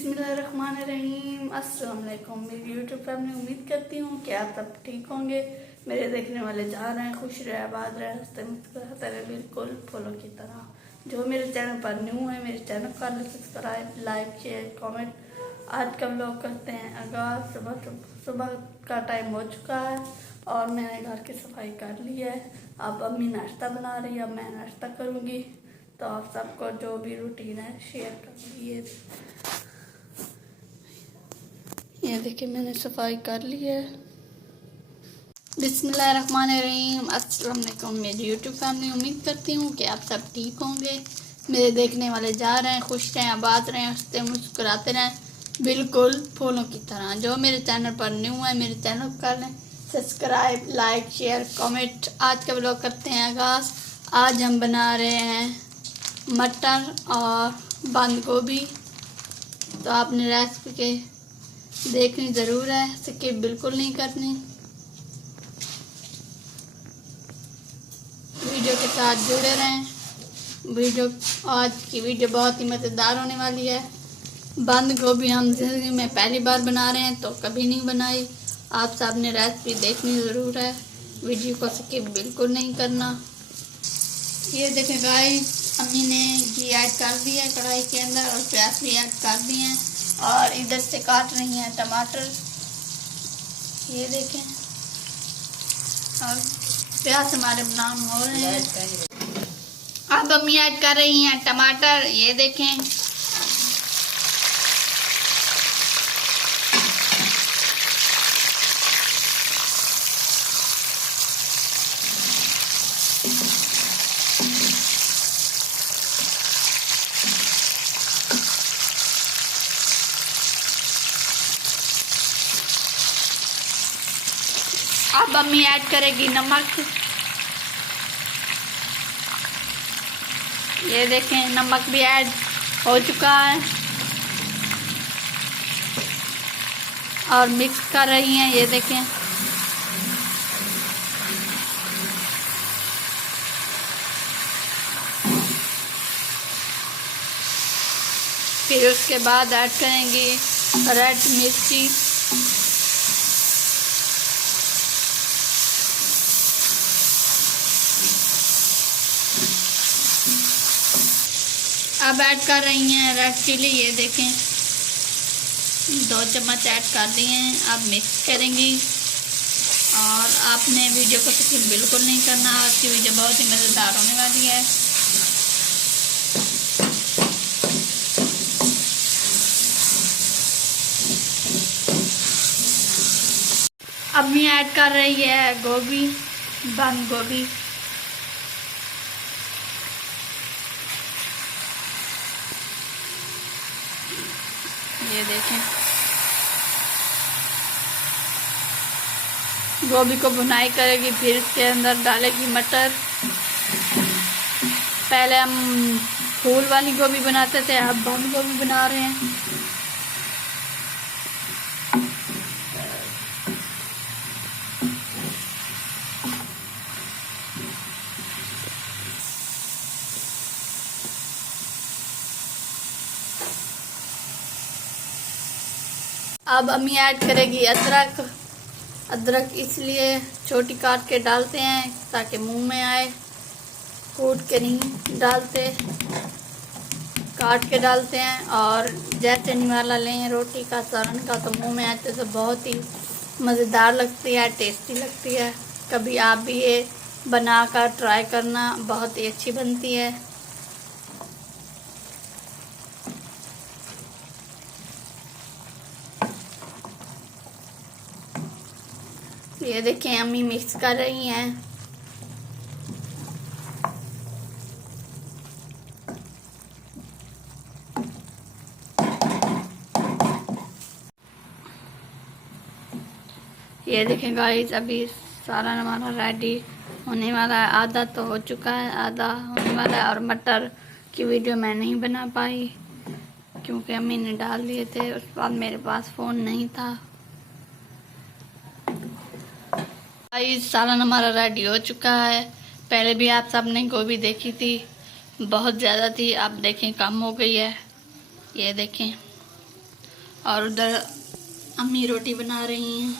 बिस्मिल्लाहिर्रहमानिर्रहीम। अस्सलाम वालेकुम मेरी यूट्यूब फैमिली। उम्मीद करती हूँ कि आप सब ठीक होंगे। मेरे देखने वाले जा रहे हैं, खुश रहे, आबाद रहे, हंसते मुस्कुराते रहे, बिल्कुल फॉलो की तरह। जो मेरे चैनल पर न्यू है, मेरे चैनल को सब्सक्राइब, लाइक, शेयर, कमेंट। आज का व्लॉग करते हैं आगाज़। सुबह का टाइम हो चुका है और मैंने घर की सफाई कर ली है। अब अम्मी नाश्ता बना रही है, अब मैं नाश्ता करूँगी, तो आप सबको जो भी रूटीन है शेयर करूँगी। ये देखिए मैंने सफाई कर ली है। बिस्मिल्लाहिर्रहमानिर्रहीम। अस्सलाम वालेकुम मेरी यूट्यूब फैमिली। उम्मीद करती हूँ कि आप सब ठीक होंगे। मेरे देखने वाले जा रहे हैं, खुश रहें, आबाद रहें, हंसते मुस्कुराते रहें, बिल्कुल फूलों की तरह। जो मेरे चैनल पर न्यू है, मेरे चैनल को कर लें सब्सक्राइब, लाइक, शेयर, कमेंट। आज का व्लॉग करते हैं आगाज़। आज हम बना रहे हैं मटर और बंद गोभी। तो आपने रेसिपी के देखनी ज़रूर है, स्किप बिल्कुल नहीं करनी। वीडियो के साथ जुड़े रहें। आज की वीडियो बहुत ही मज़ेदार होने वाली है। बंद गोभी हम ज़िंदगी में पहली बार बना रहे हैं, तो कभी नहीं बनाई। आप सब ने रेसिपी देखनी ज़रूर है, वीडियो को स्किप बिल्कुल नहीं करना। ये देखें गाइस, अम्मी ने घी ऐड कर दिया है कढ़ाई के अंदर और प्याज भी ऐड कर दिए हैं और इधर से काट रही हैं टमाटर। ये देखें, और प्याज हमारे ब्राउन हो रहे हैं। अब अम्मी ऐड कर रही हैं टमाटर। ये देखें, अब अम्मी ऐड करेगी नमक। ये देखें, नमक भी ऐड हो चुका है और मिक्स कर रही हैं। ये देखें, फिर उसके बाद ऐड करेंगी रेड मिर्ची। अब ऐड कर रही हैं रेड चिली। ये देखें, 2 चम्मच ऐड कर दिए हैं। अब मिक्स करेंगी और आपने वीडियो को स्किप बिल्कुल नहीं करना। आज की वीडियो बहुत ही मज़ेदार होने वाली है। अब मैं ऐड कर रही है गोभी, बंद गोभी। ये देखें, गोभी को भुनाई करेगी, फिर इसके अंदर डालेगी मटर। पहले हम फूल वाली गोभी बनाते थे, अब बंद गोभी बना रहे हैं। अब अम्मी ऐड करेगी अदरक इसलिए छोटी काट के डालते हैं ताकि मुंह में आए, कूट के नहीं डालते, काट के डालते हैं। और जैसे निवाला लें रोटी का, सालन का, तो मुंह में आते तो बहुत ही मज़ेदार लगती है, टेस्टी लगती है। कभी आप भी ये बनाकर ट्राई करना, बहुत ही अच्छी बनती है। ये देखें, अम्मी मिक्स कर रही हैं। ये देखें गाइस, अभी सारा हमारा रेडी होने वाला है। आधा तो हो चुका है, आधा होने वाला है। और मटर की वीडियो मैं नहीं बना पाई क्योंकि अम्मी ने डाल दिए थे, उसके बाद मेरे पास फ़ोन नहीं था। गाइस, सालन हमारा रेडी हो चुका है। पहले भी आप सब ने गोभी देखी थी, बहुत ज़्यादा थी, अब देखें कम हो गई है। ये देखें, और उधर अम्मी रोटी बना रही हैं।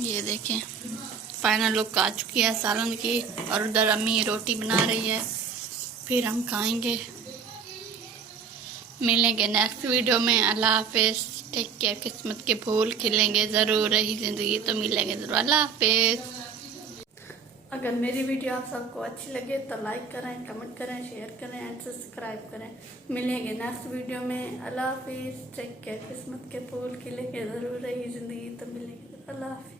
ये देखें फाइनल लुक आ चुकी है सालन की, और उधर अम्मी रोटी बना रही है, फिर हम खाएंगे। मिलेंगे नेक्स्ट वीडियो में। अल्लाह हाफिज़। Take care. किस्मत के फूल खिलेंगे ज़रूर, रही ज़िंदगी तो मिलेंगे ज़रूर। अल्लाह हाफिज़। अगर मेरी वीडियो आप सबको अच्छी लगे तो लाइक करें, कमेंट करें, शेयर करें एंड सब्सक्राइब करें। मिलेंगे नेक्स्ट वीडियो में। अल्लाह हाफिज़। Take care. किस्मत के फूल खिलेंगे ज़रूर, रही ज़िंदगी तो मिलेंगे। अल्लाह हाफिज़।